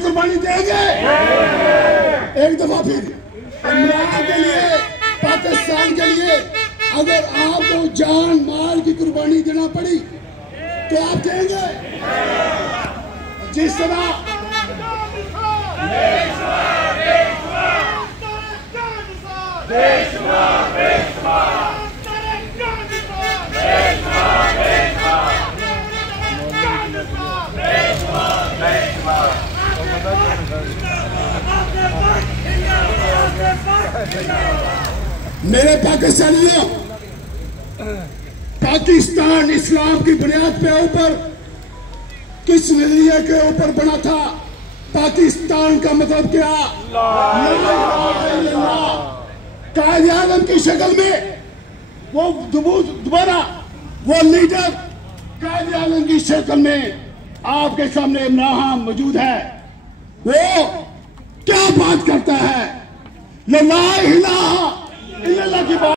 कुर्बानी देंगे। एक दफा फिर इमरान के लिए, पाकिस्तान के लिए अगर आपको जान माल की कुर्बानी देना पड़ी तो आप देंगे। जिस तरह मेरे पाकिस्तानियों, पाकिस्तान इस्लाम की बुनियाद पे ऊपर किस नजरिए के ऊपर बना था? पाकिस्तान का मतलब क्या? कायद आज़म की शक्ल में वो दोबारा वो लीडर कायद आज़म की शक्ल में आपके सामने इमरान मौजूद है। वो क्या बात करता है? ला इलाहा इल्लल्लाह की बात